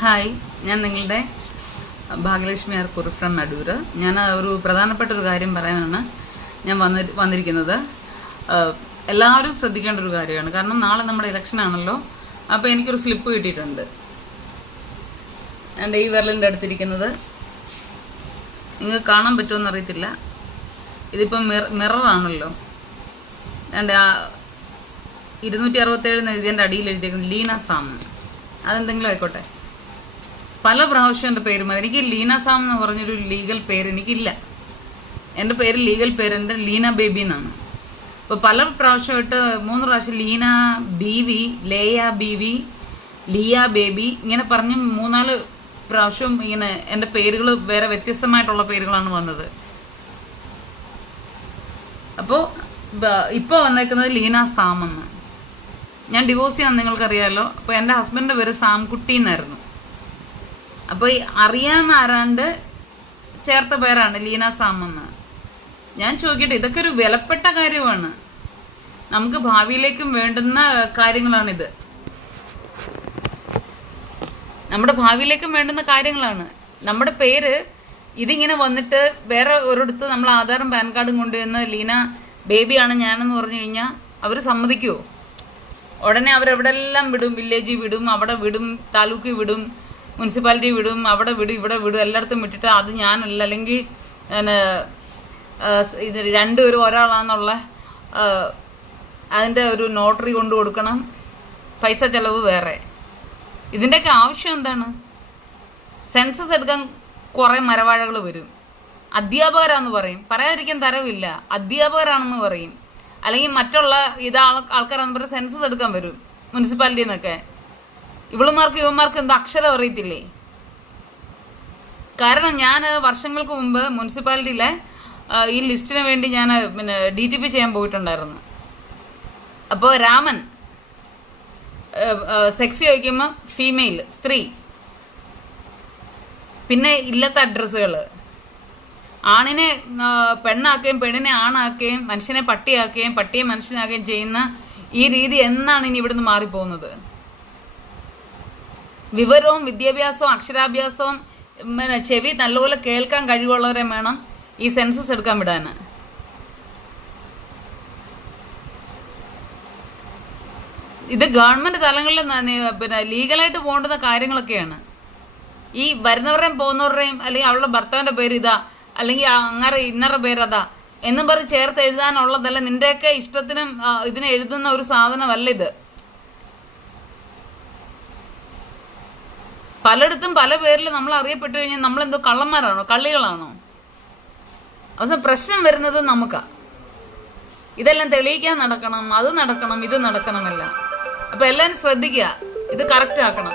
Hi, ഞാൻ നിങ്ങളുടെ Bhagyalakshmi ആർക്കൂർ from Adoor. ഞാൻ ഒരു പ്രധാനപ്പെട്ട ഒരു കാര്യം പറയാനാണ് ഞാൻ വന്നിരിക്കുന്നത്. എല്ലാവരും ശ്രദ്ധിക്കേണ്ട ഒരു കാര്യമാണ്. കാരണം നാളെ നമ്മുടെ ഇലക്ഷൻ ആണല്ലോ. അപ്പോൾ എനിക്കൊരു സ്ലിപ്പ് കിട്ടിയിട്ടുണ്ട്. എൻ്റെ ഈ വിരലിൻ്റെ അടുത്തിരിക്കുന്നത് നിങ്ങൾക്ക് കാണാൻ പറ്റുമെന്ന് അറിയത്തില്ല. ഇതിപ്പം മിററാണല്ലോ. എൻ്റെ 267 എഴുതിയതിൻ്റെ അടിയിൽ എഴുതിയിരിക്കുന്നത് ലീന സാം. അതെന്തെങ്കിലും ആയിക്കോട്ടെ. പല പ്രാവശ്യം എൻ്റെ പേര് മതി. എനിക്ക് ലീന സാം എന്ന് പറഞ്ഞൊരു ലീഗൽ പേര് എനിക്കില്ല. എൻ്റെ പേര് ലീഗൽ പേര് എൻ്റെ ലീന ബേബി എന്നാണ്. അപ്പോൾ പല പ്രാവശ്യമായിട്ട് 3 പ്രാവശ്യം ലീന ബീവി, ലേയ ബീവി, ലിയ ബേബി ഇങ്ങനെ പറഞ്ഞ് 3-4 പ്രാവശ്യം ഇങ്ങനെ എൻ്റെ പേരുകൾ വേറെ വ്യത്യസ്തമായിട്ടുള്ള പേരുകളാണ് വന്നത്. അപ്പോൾ ഇപ്പോൾ വന്നേക്കുന്നത് ലീന സാം എന്ന്. ഞാൻ ഡിവോഴ്സ് ചെയ്യാൻ നിങ്ങൾക്കറിയാമല്ലോ. അപ്പോൾ എൻ്റെ ഹസ്ബൻഡിൻ്റെ പേര് സാംകുട്ടി എന്നായിരുന്നു. അപ്പോൾ അറിയാവുന്ന ആരാണ്ട് ചേർത്ത പേരാണ് ലീന സാം എന്ന്. ഞാൻ ചോദിക്കട്ടെ, ഇതൊക്കെ ഒരു വിലപ്പെട്ട കാര്യമാണ്. നമുക്ക് ഭാവിയിലേക്കും വേണ്ടുന്ന കാര്യങ്ങളാണിത്. നമ്മുടെ ഭാവിയിലേക്കും വേണ്ടുന്ന കാര്യങ്ങളാണ്. നമ്മുടെ പേര് ഇതിങ്ങനെ വന്നിട്ട് വേറെ ഒരിടത്ത് നമ്മൾ ആധാറും പാൻ കാർഡും കൊണ്ടുവന്ന് ലീന ബേബിയാണ് ഞാനെന്ന് പറഞ്ഞു കഴിഞ്ഞാൽ അവർ സമ്മതിക്കുമോ? ഉടനെ അവരെവിടെല്ലാം വിടും, വില്ലേജിൽ വിടും, അവിടെ വിടും, താലൂക്കിൽ വിടും, മുനിസിപ്പാലിറ്റി വിടും, അവിടെ വിടും, ഇവിടെ വിടും, എല്ലായിടത്തും വിട്ടിട്ട് അത് ഞാനല്ല, അല്ലെങ്കിൽ ഇത് രണ്ടുപേരും ഒരാളാന്നുള്ള അതിൻ്റെ ഒരു നോട്ടറി കൊണ്ടു കൊടുക്കണം. പൈസ ചെലവ് വേറെ. ഇതിൻ്റെയൊക്കെ ആവശ്യം എന്താണ്? സെൻസസ് എടുക്കാൻ കുറേ മരവാഴകൾ വരും. അധ്യാപകരാണെന്ന് പറയും, പറയാതിരിക്കാൻ തരവില്ല. അധ്യാപകരാണെന്ന് പറയും. അല്ലെങ്കിൽ മറ്റുള്ള ആൾക്കാരാണെന്ന് പറഞ്ഞ് സെൻസസ് എടുക്കാൻ വരും മുനിസിപ്പാലിറ്റിയിൽ നിന്നൊക്കെ. ഇവന്മാർക്ക് എന്തോ അക്ഷരം അറിയത്തില്ലേ? കാരണം ഞാൻ വർഷങ്ങൾക്ക് മുമ്പ് മുനിസിപ്പാലിറ്റിയിലെ ഈ ലിസ്റ്റിന് വേണ്ടി ഞാൻ DTP ചെയ്യാൻ പോയിട്ടുണ്ടായിരുന്നു. അപ്പോൾ രാമൻ സെക്സ് ചോദിക്കുമ്പോൾ ഫീമെയിൽ, സ്ത്രീ. പിന്നെ ഇല്ലത്തെ അഡ്രസ്സുകൾ, ആണിനെ പെണ്ണാക്കുകയും പെണ്ണിനെ ആണാക്കുകയും മനുഷ്യനെ പട്ടിയാക്കുകയും പട്ടിയെ മനുഷ്യനാക്കുകയും ചെയ്യുന്ന ഈ രീതി എന്നാണ് ഇനി ഇവിടുന്ന് മാറിപ്പോകുന്നത്? വിവരവും വിദ്യാഭ്യാസവും അക്ഷരാഭ്യാസവും ചെവി നല്ലപോലെ കേൾക്കാൻ കഴിവുള്ളവരെ വേണം ഈ സെൻസസ് എടുക്കാൻ വിടാൻ. ഇത് ഗവൺമെന്റ് തലങ്ങളിൽ ലീഗലായിട്ട് പോകേണ്ടുന്ന കാര്യങ്ങളൊക്കെയാണ്. ഈ വരുന്നവരുടെയും പോകുന്നവരുടെയും അല്ലെങ്കിൽ അവളുടെ ഭർത്താവിന്റെ പേര് ഇതാ, അല്ലെങ്കിൽ അങ്ങനെ ഇന്നറെ പേരതാ എന്നും പറഞ്ഞ് ചേർത്ത് എഴുതാനുള്ളതല്ല. നിന്റെയൊക്കെ ഇഷ്ടത്തിനും ഇതിനെ എഴുതുന്ന ഒരു സാധനമല്ല ഇത്. പലയിടത്തും പല പേരിൽ നമ്മൾ അറിയപ്പെട്ടു കഴിഞ്ഞാൽ നമ്മളെന്തോ കള്ളന്മാരാണോ, കള്ളികളാണോ? അവസാനം പ്രശ്നം വരുന്നത് നമുക്കാ. ഇതെല്ലാം തെളിയിക്കാൻ നടക്കണം, അത് നടക്കണം, ഇത് നടക്കണമല്ല. അപ്പൊ എല്ലാവരും ശ്രദ്ധിക്കുക, ഇത് കറക്റ്റ് ആക്കണം.